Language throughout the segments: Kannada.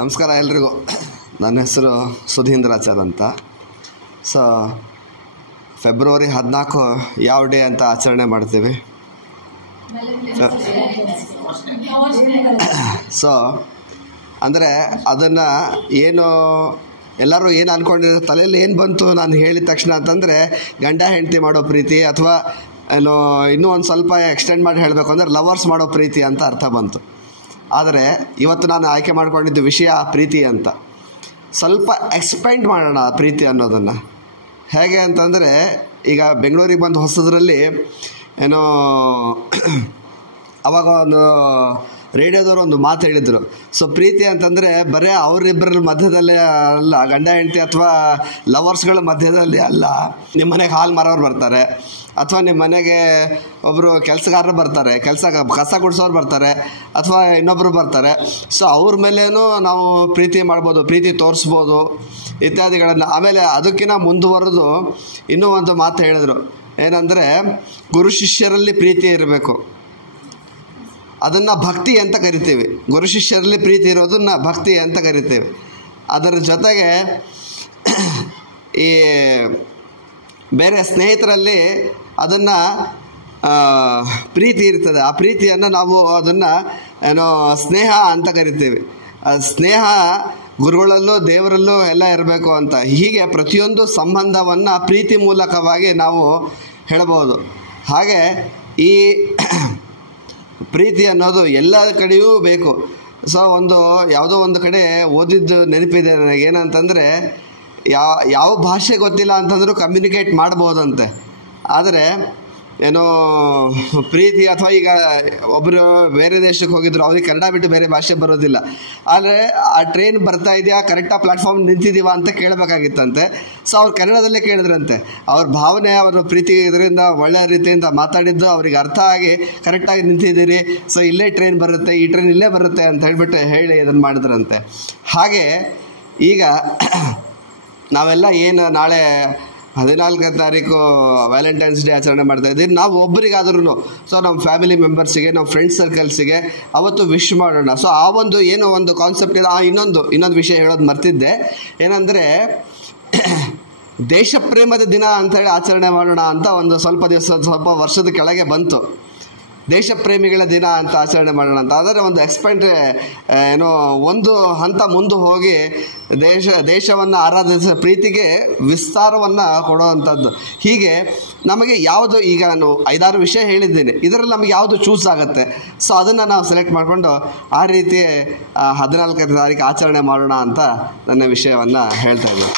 ನಮಸ್ಕಾರ ಎಲ್ರಿಗೂ. ನನ್ನ ಹೆಸರು ಸುಧೀಂದ್ರಾಚಾರ್ ಅಂತ. ಸೊ ಫೆಬ್ರವರಿ 14 ಯಾವ ಡೇ ಅಂತ ಆಚರಣೆ ಮಾಡ್ತೀವಿ? ಸೊ ಅಂದರೆ ಅದನ್ನು ಏನು ಎಲ್ಲರೂ ಏನು ಅಂದ್ಕೊಂಡಿರೋ ತಲೆಯಲ್ಲಿ ಏನು ಬಂತು ನಾನು ಹೇಳಿದ ತಕ್ಷಣ ಅಂತಂದರೆ ಗಂಡ ಹೆಂಡತಿ ಮಾಡೋ ಪ್ರೀತಿ, ಅಥವಾ ಏನೋ ಇನ್ನೂ ಒಂದು ಸ್ವಲ್ಪ ಎಕ್ಸ್ಟೆಂಡ್ ಮಾಡಿ ಹೇಳಬೇಕು ಅಂದರೆ ಲವರ್ಸ್ ಮಾಡೋ ಪ್ರೀತಿ ಅಂತ ಅರ್ಥ ಬಂತು. ಆದರೆ ಇವತ್ತು ನಾನು ಆಯ್ಕೆ ಮಾಡ್ಕೊಂಡಿದ್ದು ವಿಷಯ ಪ್ರೀತಿ ಅಂತ. ಸ್ವಲ್ಪ ಎಕ್ಸ್ಪೆಂಡ್ ಮಾಡೋಣ ಪ್ರೀತಿ ಅನ್ನೋದನ್ನು. ಹೇಗೆ ಅಂತಂದರೆ, ಈಗ ಬೆಂಗಳೂರಿಗೆ ಬಂದು ಹೊಸದ್ರಲ್ಲಿ ಏನೋ ಅವಾಗ ಒಂದು ರೇಡಿಯೋದವರು ಒಂದು ಮಾತು ಹೇಳಿದರು. ಸೊ ಪ್ರೀತಿ ಅಂತಂದರೆ ಬರೀ ಅವರಿಬ್ಬರ ಮಧ್ಯದಲ್ಲೇ ಅಲ್ಲ, ಗಂಡ ಹೆಂಡತಿ ಅಥವಾ ಲವರ್ಸ್ಗಳ ಮಧ್ಯದಲ್ಲಿ ಅಲ್ಲ. ನಿಮ್ಮ ಮನೆಗೆ ಹಾಲು ಮಾರೋರು ಬರ್ತಾರೆ, ಅಥವಾ ನಿಮ್ಮ ಮನೆಗೆ ಒಬ್ಬರು ಕೆಲಸಗಾರರು ಬರ್ತಾರೆ, ಕಸ ಗುಡಿಸೋರು ಬರ್ತಾರೆ, ಅಥವಾ ಇನ್ನೊಬ್ಬರು ಬರ್ತಾರೆ. ಸೊ ಅವ್ರ ಮೇಲೇನೂ ನಾವು ಪ್ರೀತಿ ಮಾಡ್ಬೋದು, ಪ್ರೀತಿ ತೋರಿಸ್ಬೋದು ಇತ್ಯಾದಿಗಳನ್ನು. ಆಮೇಲೆ ಅದಕ್ಕಿಂತ ಮುಂದುವರೆದು ಇನ್ನೂ ಒಂದು ಮಾತು ಹೇಳಿದ್ರು, ಏನಂದರೆ ಗುರು ಶಿಷ್ಯರಲ್ಲಿ ಪ್ರೀತಿ ಇರಬೇಕು, ಅದನ್ನು ಭಕ್ತಿ ಅಂತ ಕರಿತೀವಿ. ಗುರು ಶಿಷ್ಯರಲ್ಲಿ ಪ್ರೀತಿ ಇರೋದನ್ನು ಭಕ್ತಿ ಅಂತ ಕರಿತೀವಿ. ಅದರ ಜೊತೆಗೆ ಈ ಬೇರೆ ಸ್ನೇಹಿತರಲ್ಲಿ ಅದನ್ನು ಪ್ರೀತಿ ಇರ್ತದೆ. ಆ ಪ್ರೀತಿಯನ್ನು ನಾವು ಅದನ್ನು ಏನೋ ಸ್ನೇಹ ಅಂತ ಕರಿತೀವಿ. ಸ್ನೇಹ ಗುರುಗಳಲ್ಲೂ ದೇವರಲ್ಲೂ ಎಲ್ಲ ಇರಬೇಕು ಅಂತ. ಹೀಗೆ ಪ್ರತಿಯೊಂದು ಸಂಬಂಧವನ್ನು ಪ್ರೀತಿ ಮೂಲಕವಾಗಿ ನಾವು ಹೇಳಬಹುದು. ಹಾಗೆ ಈ ಪ್ರೀತಿ ಅನ್ನೋದು ಎಲ್ಲ ಕಡೆಯೂ ಬೇಕು. ಸೊ ಯಾವುದೋ ಒಂದು ಕಡೆ ಓದಿದ್ದು ನೆನಪಿದೆ ನನಗೆ. ಏನಂತಂದರೆ, ಯಾವ ಭಾಷೆ ಗೊತ್ತಿಲ್ಲ ಅಂತಂದರೂ ಕಮ್ಯುನಿಕೇಟ್ ಮಾಡ್ಬೋದಂತೆ. ಆದರೆ ಏನೋ ಪ್ರೀತಿ, ಅಥವಾ ಈಗ ಒಬ್ಬರು ಬೇರೆ ದೇಶಕ್ಕೆ ಹೋಗಿದ್ರು, ಅವ್ರಿಗೆ ಕನ್ನಡ ಬಿಟ್ಟು ಬೇರೆ ಭಾಷೆ ಬರೋದಿಲ್ಲ. ಆದರೆ ಆ ಟ್ರೈನ್ ಬರ್ತಾ ಇದೆಯಾ, ಕರೆಕ್ಟಾಗಿ ಪ್ಲ್ಯಾಟ್ಫಾರ್ಮ್ ನಿಂತಿದ್ದೀವ ಅಂತ ಕೇಳಬೇಕಾಗಿತ್ತಂತೆ. ಸೊ ಅವ್ರು ಕನ್ನಡದಲ್ಲೇ ಕೇಳಿದ್ರಂತೆ. ಅವ್ರ ಭಾವನೆ, ಅವರು ಪ್ರೀತಿ ಇದರಿಂದ ಒಳ್ಳೆಯ ರೀತಿಯಿಂದ ಮಾತಾಡಿದ್ದು ಅವ್ರಿಗೆ ಅರ್ಥ ಆಗಿ ಕರೆಕ್ಟಾಗಿ ನಿಂತಿದ್ದೀರಿ, ಸೊ ಇಲ್ಲೇ ಟ್ರೈನ್ ಬರುತ್ತೆ, ಈ ಟ್ರೈನ್ ಇಲ್ಲೇ ಬರುತ್ತೆ ಅಂತ ಹೇಳಿ ಇದನ್ನು ಮಾಡಿದ್ರಂತೆ. ಹಾಗೆ ಈಗ ನಾವೆಲ್ಲ ಏನು ನಾಳೆ 14ನೇ ತಾರೀಕು ವ್ಯಾಲೆಂಟೈನ್ಸ್ ಡೇ ಆಚರಣೆ ಮಾಡ್ತಾ ಇದ್ದೀವಿ. ನಾವು ಒಬ್ಬರಿಗಾದ್ರೂ, ಸೊ ನಮ್ಮ ಫ್ಯಾಮಿಲಿ ಮೆಂಬರ್ಸಿಗೆ, ನಮ್ಮ ಫ್ರೆಂಡ್ಸ್ ಸರ್ಕಲ್ಸಿಗೆ ಅವತ್ತು ವಿಶ್ ಮಾಡೋಣ. ಸೊ ಆ ಏನೋ ಒಂದು ಕಾನ್ಸೆಪ್ಟ್ ಇದೆ. ಇನ್ನೊಂದು ವಿಷಯ ಹೇಳೋದು ಮರ್ತಿದ್ದೆ. ಏನಂದರೆ, ದೇಶ ಪ್ರೇಮದ ದಿನ ಅಂತೇಳಿ ಆಚರಣೆ ಮಾಡೋಣ ಅಂತ ಸ್ವಲ್ಪ ವರ್ಷದ ಕೆಳಗೆ ಬಂತು. ದೇಶ ಪ್ರೇಮಿಗಳ ದಿನ ಅಂತ ಆಚರಣೆ ಮಾಡೋಣ ಅಂತ. ಆದರೆ ಒಂದು ಏನೋ ಒಂದು ಹಂತ ಮುಂದೆ ಹೋಗಿ ದೇಶವನ್ನು ಆರಾಧಿಸೋ ಪ್ರೀತಿಗೆ ವಿಸ್ತಾರವನ್ನು ಕೊಡುವಂಥದ್ದು. ಹೀಗೆ ನಮಗೆ ಯಾವುದು, ಈಗ ನಾನು 5-6 ವಿಷಯ ಹೇಳಿದ್ದೀನಿ, ಇದರಲ್ಲಿ ನಮಗೆ ಯಾವುದು ಚೂಸ್ ಆಗುತ್ತೆ, ಸೊ ಅದನ್ನು ನಾವು ಸೆಲೆಕ್ಟ್ ಮಾಡಿಕೊಂಡು ಆ ರೀತಿ 14ನೇ ತಾರೀಕು ಆಚರಣೆ ಮಾಡೋಣ ಅಂತ ನನ್ನ ವಿಷಯವನ್ನು ಹೇಳ್ತಾ ಇದ್ದೀನಿ.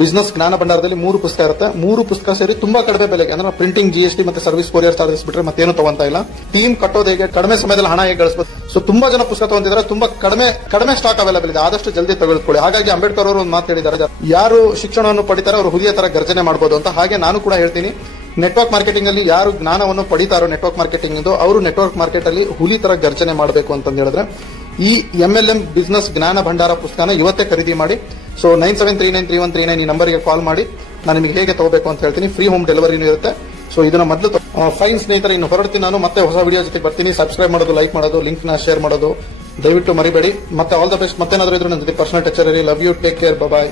ಬಿಸ್ನೆಸ್ ಜ್ಞಾನ ಭಂಡಾರದಲ್ಲಿ 3 ಪುಸ್ತಕ ಇರುತ್ತೆ. 3 ಪುಸ್ತಕ ಸೇರಿ ತುಂಬಾ ಕಡಿಮೆ ಬೆಲೆಗೆ, ಅಂದ್ರೆ ಪ್ರಿಂಟಿಂಗ್, GST ಮತ್ತೆ ಸರ್ವಿಸ್ ಕೊರಿಯರ್ ಚಾರ್ಜಸ್ ಬಿಟ್ರೆ ಮತ್ತೇನು ತಗೊಂತ ಇಲ್ಲ. ಟೀಮ್ ಕಟ್ಟೋದು ಹೇಗೆ, ಕಡಿಮೆ ಸಮಯದಲ್ಲಿ ಹಣ ಹೇಗೆ ಗಳಿಸಬಹುದು. ಸೊ ತುಂಬಾ ಜನ ಪುಸ್ತಕ ತಗೊಂತಿದ್ದಾರೆ, ತುಂಬಾ ಕಡಿಮೆ ಸ್ಟಾಕ್ ಅವೈಲೇಬಲ್ ಇದೆ. ಆದಷ್ಟು ಜಲ್ದಿ ತೆಗೆದುಕೊಳ್ಳಿ. ಹಾಗಾಗಿ ಅಂಬೇಡ್ಕರ್ ಅವರು ಒಂದು ಮಾತು ಹೇಳಿದ್ದಾರೆ, ಯಾರು ಶಿಕ್ಷಣವನ್ನು ಪಡಿತಾರೆ ಅವರು ಹುಲಿಯ ತರ ಗರ್ಜನೆ ಮಾಡಬಹುದು ಅಂತ. ಹಾಗೆ ನಾನು ಕೂಡ ಹೇಳ್ತೀನಿ, ನೆಟ್ವರ್ಕ್ ಮಾರ್ಕೆಟಿಂಗ್ ಅಲ್ಲಿ ಯಾರು ಜ್ಞಾನವನ್ನು ಪಡಿತಾರೋ ನೆಟ್ವರ್ಕ್ ಮಾರ್ಕೆಟಿಂಗ್, ಅವರು ನೆಟ್ವರ್ಕ್ ಮಾರ್ಕೆಟ್ ಅಲ್ಲಿ ಹುಲಿ ತರ ಗರ್ಜನೆ ಮಾಡಬೇಕು ಅಂತ ಹೇಳಿದ್ರೆ ಈ MLM ಬಿಸ್ನೆಸ್ ಜ್ಞಾನ ಭಂಡಾರ ಪುಸ್ತಕನ ಇವತ್ತೇ ಖರೀದಿ ಮಾಡಿ. ಸೊ 97393139 ಈ ನಂಬರ್ಗೆ ಕಾಲ್ ಮಾಡಿ, ನಾನು ನಿಮಗೆ ಹೇಗೆ ತಗೋಬೇಕು ಅಂತ ಹೇಳ್ತೀನಿ. ಫ್ರೀ ಹೋಮ್ ಡೆಲಿವರಿನೂ ಇರುತ್ತೆ. ಸೊ ಇದನ್ನ ಮೊದಲು ಫೈನ್ ಸ್ನೇಹಿತರೆ, ಇನ್ನು ಹೊರಡ್ತೀನಿ ನಾನು. ಮತ್ತೆ ಹೊಸ ವಿಡಿಯೋ ಜೊತೆ ಬರ್ತೀನಿ. ಸಬ್ಸ್ಕ್ರೈಬ್ ಮಾಡೋದು, ಲೈಕ್ ಮಾಡೋದು, ಲಿಂಕ್ ನ ಶೇರ್ ಮಾಡೋದು ದಯವಿಟ್ಟು ಮರಿಬೇಡಿ. ಮತ್ತೆ ಆಲ್ ದ ಬೆಸ್ಟ್. ಮತ್ತೇನಾದ್ರೂ ಇದ್ರೆ ನನ್ನ ಜೊತೆ ಪರ್ಸನಲ್ ಟಚ್ ಇರಿ. Love you, take care, bye.